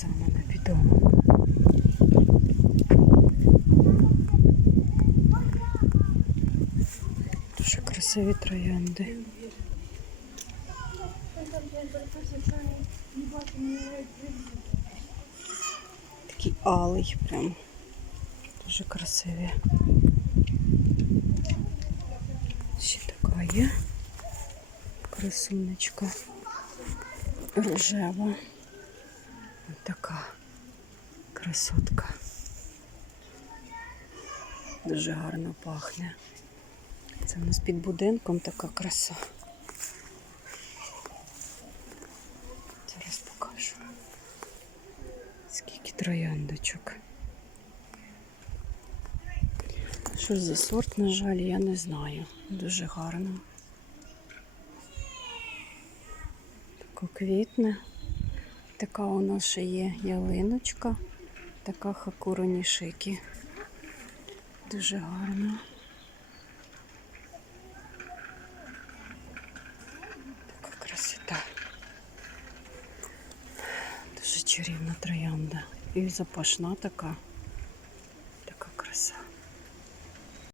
в мене. Дуже красиві троянди. Такий алий прям. Дуже красиві. Ще така є. Красунечка. Рожева. Ось така красотка. Дуже гарно пахне. Це у нас під будинком така краса. Зараз покажу. Скільки трояндочок. Що за сорт, на жаль, я не знаю. Дуже гарно. Тако квітне. Така у нас ще є ялиночка. Така хакуро нішики. Дуже гарно. Така красота. Дуже чарівна троянда. І запашна така. Така краса.